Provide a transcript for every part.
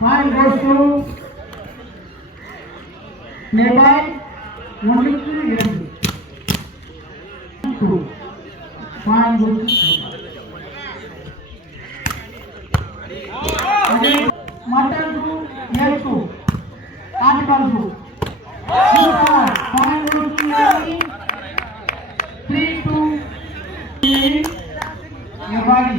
Point goes to nearby 1-2. Point goes to mutton to L2. Article 2. Point goes to 3-2. Nearby.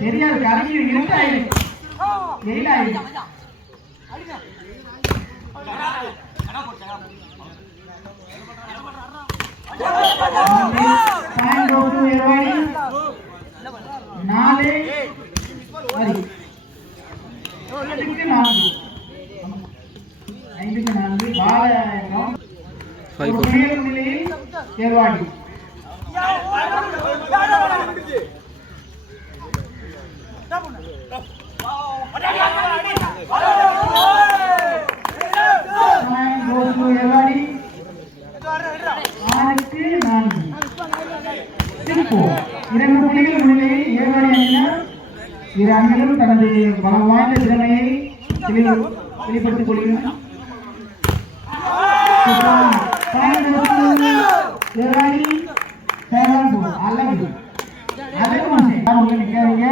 தெரியாது கரங்கி இருட்டாயிரு வெயிலாயிரு நாலு ஐந்துக்கு நான்கு நிலையில் ஏர்வாடி இரண்டு புள்ளிகள் முன்னிலையில் ஏர்வாடி அணியினர் இரு அணிகளும் தனது பலம் வாய்ந்த திறமையை வெளிப்படுத்திக் கொள்கின்றனர். அல்லது அதே மாதிரி நிற்கிறவங்க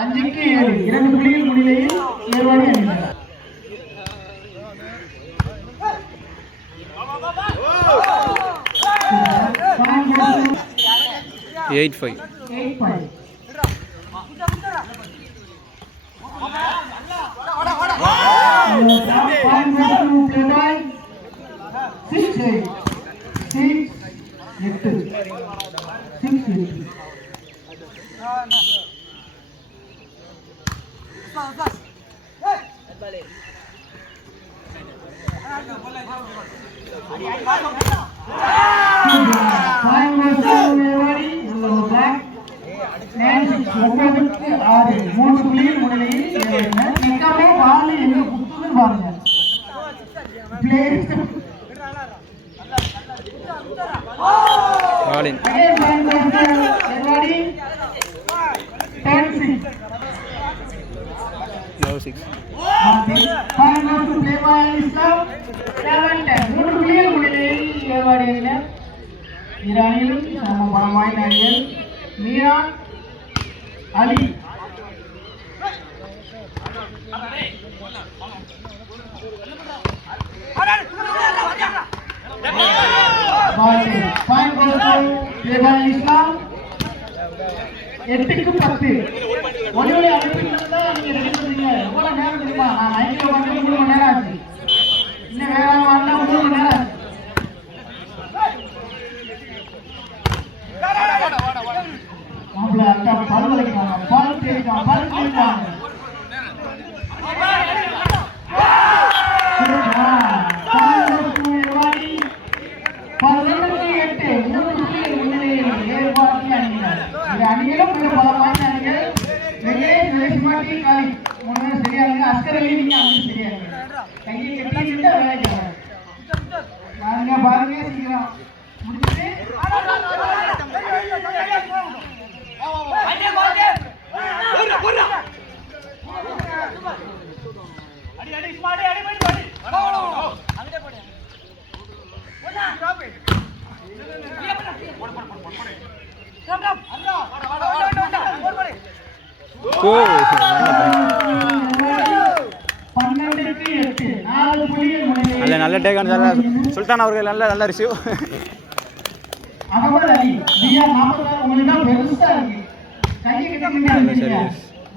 அஞ்சுக்கு 7 இரண்டு புள்ளிகள் முன்னிலையில் ஏர்வாடி அணியினர். மூன்று புள்ளிகள் முன்னிலையில் பாருங்க ஈரானிலும் சம பலமாய் நடிகர் மீரான் அலி இஸ்லாம் 8க்கு 10 ஒளிவழி அனுப்பியிருந்தா நீங்க ரெடி பண்ணுறீங்க. எவ்வளவு நேரம் தெரியுமா? நான் மைக்கில் வந்து 3 மணி நேரம் ஆச்சு. இன்னும் வேற வரல 3 மணி நேரம் ஆச்சு. மாப்பிள்ள அக்கா பல் வலிக்காங்க, பல் தேய்க்காங்க, பல் தேய்க்காங்க. அணிகளும் மிக பலமான அணிகள். சரியா அஸ்கர் அலி நீங்க சரியா கையை கட்டி வேலைக்கு ஓ 12க்கு 8 4 புள்ளிகள் முன்னிலை. நல்ல டேக் சுல்தான் அவர்கள் நல்ல ரிசீவ். அகமது அலி பிஆர் 46 உங்களுக்கு தான் பெருசா இருக்கு. கையை கட்டிக்கிட்டீங்க.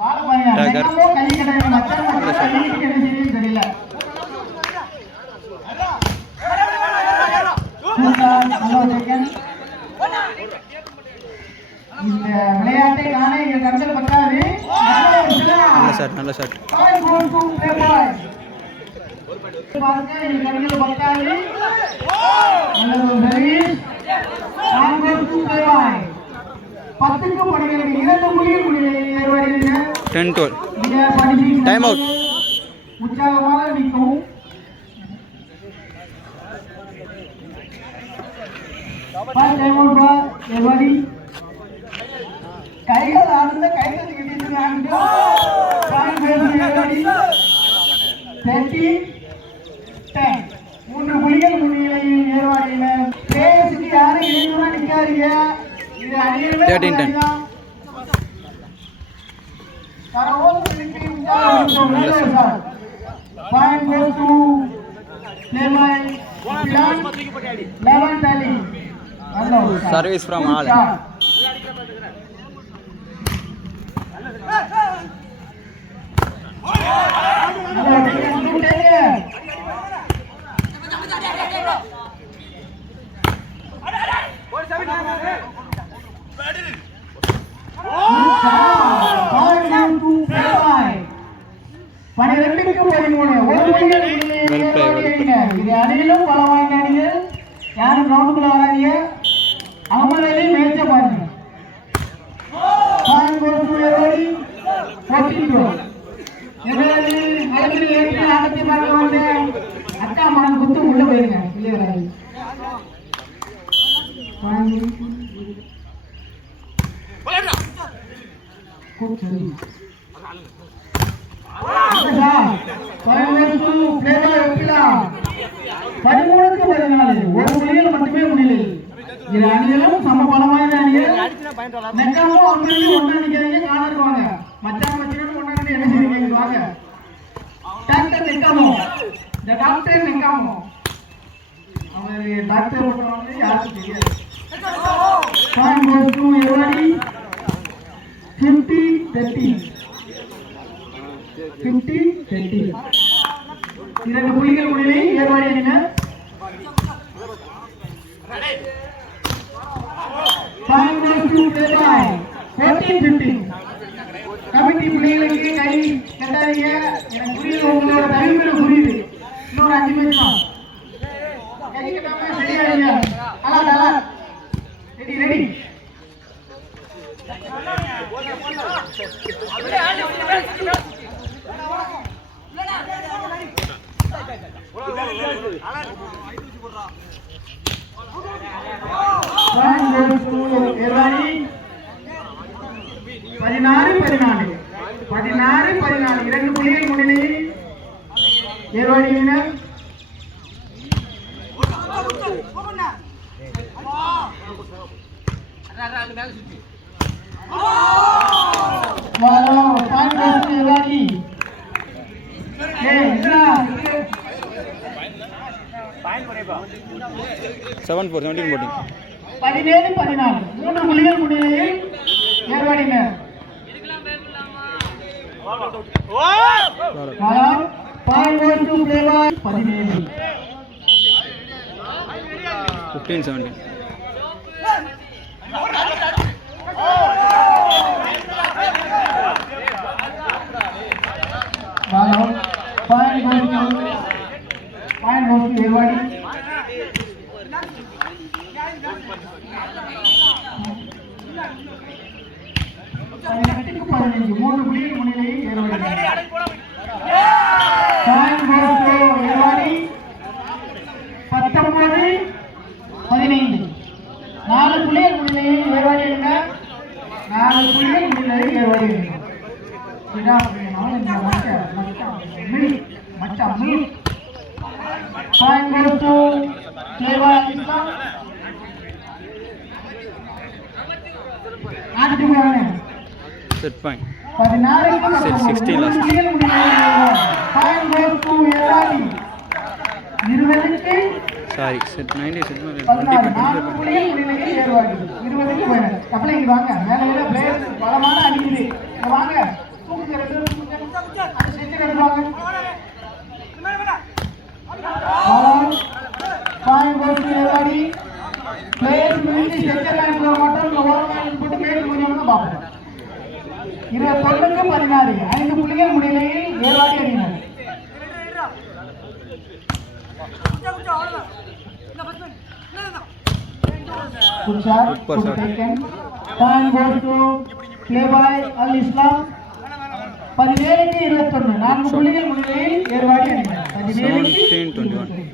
வாழ பாயா. என்னமோ கையை கட்டறீங்க. மச்சான் கையை கட்டி என்ன செய்யணும்னு தெரியல. இந்த விளையாட்டை காண எங்க கண்கள் பத்தாது. நல்ல ஷாட். பாருங்க எங்க கண்கள் பத்தாது. நல்ல ஒரு சர்வீஸ். 10க்கு 12 2 புள்ளிகள் முன்னிலையில் 10-12 டைம் அவுட். உற்சாகமாக நிற்கும். கைகள் ஆடுந்த கைகள் மூன்று புலிகள் முன்னிலையில் ஏற்பாடினர். பேசுக்கு யாரும் இணைந்து நிற்காதீங்க. இது அணியவே சர்வீஸ் ஃப்ரம் ஆல். அணியிலும் பலவாய்ந்த அணிகள். யாரும் கிரவுண்டுக்குள்ள வராதீங்க. அகமது அலி மேட்ச பாருங்க. ஆட்டத்தை பார்க்க வந்து அக்கா மகன் குத்து உள்ள போயிருங்க. வெளியே வராது. பதிமூணுக்கு 14 ஒரு புள்ளியில் மட்டுமே முன்னிலை. இது அணிகளும் சம பலமான அணிகள். நெக்காமும் அவங்களும் ஒன்னா நிற்கிறாங்க. காணருவாங்க மச்சான் மச்சினு ஒன்னா நின்று என்ன செய்வீங்க வாங்க. டாக்டர் நெக்காமோ இந்த டாக்டர் நெக்காமோ அவங்க டாக்டர் பண்ணுவாங்க யாருக்கும் தெரியாது. பாயிண்ட் கோஸ் டு எவரி 50-30 50-30 2 புள்ளிகள் முன்னிலை ஏற்பாடு அணியினர். Point goes to every 14-15 committee புள்ளிகளுக்கு கை கட்டாதீங்க. எனக்கு புரியுது, உங்களோட தவிர்ப்பு புரியுது. இன்னொரு 5 நிமிஷம் கை கட்டாம சரியாடுங்க. அலா ready ready. Point goes to every 16-14 2 புள்ளிகள் முன்னிலையில் ஏற்பாடினர். செவன் 17-14 17-14 3 புள்ளிகள் முன்னிலையில் ஏற்பாடினர். 15-17 3 புள்ளிகள் முன்னிலையில் ஏற்பாடினர். 19-15 4 புள்ளிகள் முன்னிலையில் ஏற்பாடினர். 4 புள்ளிகள் முன்னிலையில் ஏற்பாடினர். set point 60 last. 20க்கு சாரி செட் 90 செட் 16 4 புள்ளிகள் முன்னிலையில் ஏறுவாடி 20க்கு போயிடு அப்பளே இங்க வாங்க மேல பிளேயர் பலமான அடிக்குது இங்க வாங்க தூக்குங்க அது செஞ்சு எடுவாங்க பாயிண்ட் கோல் ஏறுவாடி பிளேயர் மினிட் செஞ்சு லைன் மட்டும் ஓவர்லைன் போட்டு மேல் கொஞ்சம் பாப்போம் 21க்கு 16 5 புள்ளிகள் முன்னிலையில் ஏறுவாடி அணியினர் Good shot. Good taken. Time goes to play by Al Islam. 17க்கு 21 4 புள்ளிகள் முன்னிலையில் ஏர்வாடி அணியினர் 17-21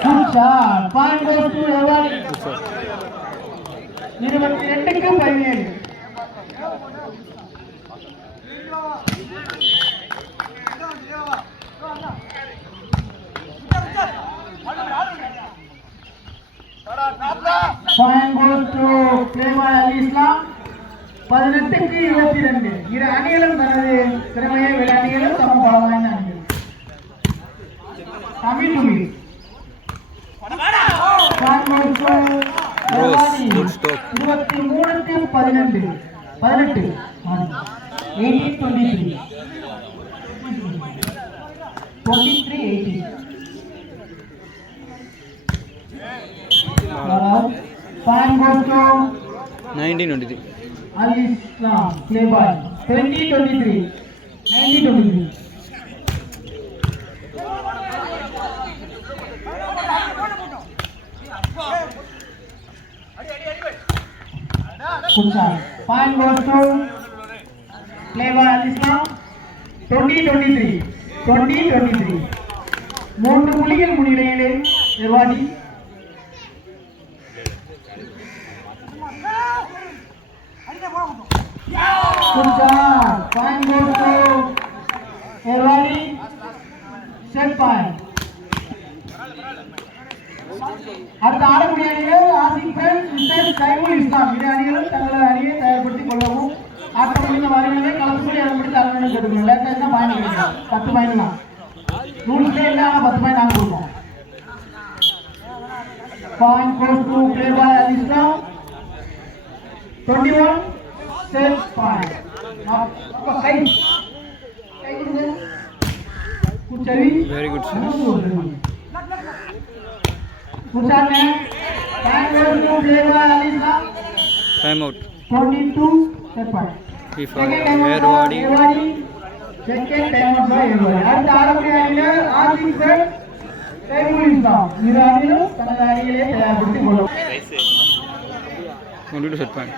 Good shot. Point goes to Ervadi 22க்கு 17 Point goes to play by Al Islam. 18க்கு 22 இரு அணிகளும் தனது திறமையை விட அணிகளும் சம பலமான அணிகள் தமிழ்மொழி Good stop. 23க்கு 18 18 18-23 23-18 Point goes to 19-23 Al Islam play by 20-23 19-23 Good shot. Point goes to play by Al Islam 20-23 20-23 மூன்று புள்ளிகள் முன்னிலையிலே Ervadi Good job. Point goes to Erwadi. Set point. அடுத்த ஆடக்கூடிய அணிகள் ஆசிக் ஃப்ரெண்ட்ஸ் மிஸ்டர் சைமுல் இஸ்லாம் இரு அணிகளும் தங்களது அணியை தயார்படுத்திக் கொள்ளவும் ஆட்டம் முடிந்த வருடங்களே களத்துக்குள்ளே அதன்படி தலைமையை கேட்டுக்கணும் லேட்டாக தான் பாயிண்ட் கிடைக்கும் 10 பாயிண்ட் தான் ரூல்ஸ்லே இல்லை ஆனால் 10 பாயிண்ட் நாங்கள் கொடுப்போம் Point goes to play by Al Islam 21 set point. Apa kain? Kain itu. Kucari. Very good sir. Kucari. Time goes to play by Al Islam. Time out 22 set point. if Erwadi Second time out by Erwadi. அடுத்த ஆடக்கூடிய அணிகள் Ashik friends சைமுல் இஸ்லாம் இரு அணிகளும் தனது அணிகளை தயார்படுத்திக் கொள்ளவும் 22 set point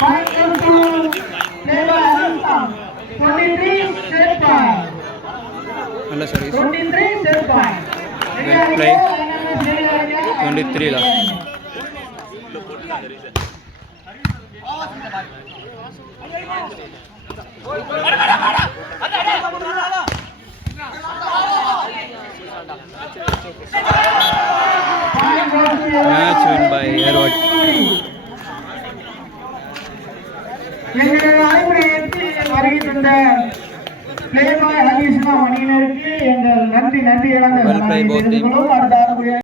Point goes to play by Al Islam 23 set point. நல்ல service 23 set point. Well played. 23 last match win by Erwadi எங்களுடைய அனைவரையும் வருகை தந்த பிளே பாய் அல் இஸ்லாம் அணியினருக்கு எங்கள் நன்றி Well played both teams. அடுத்த ஆடக்கூடிய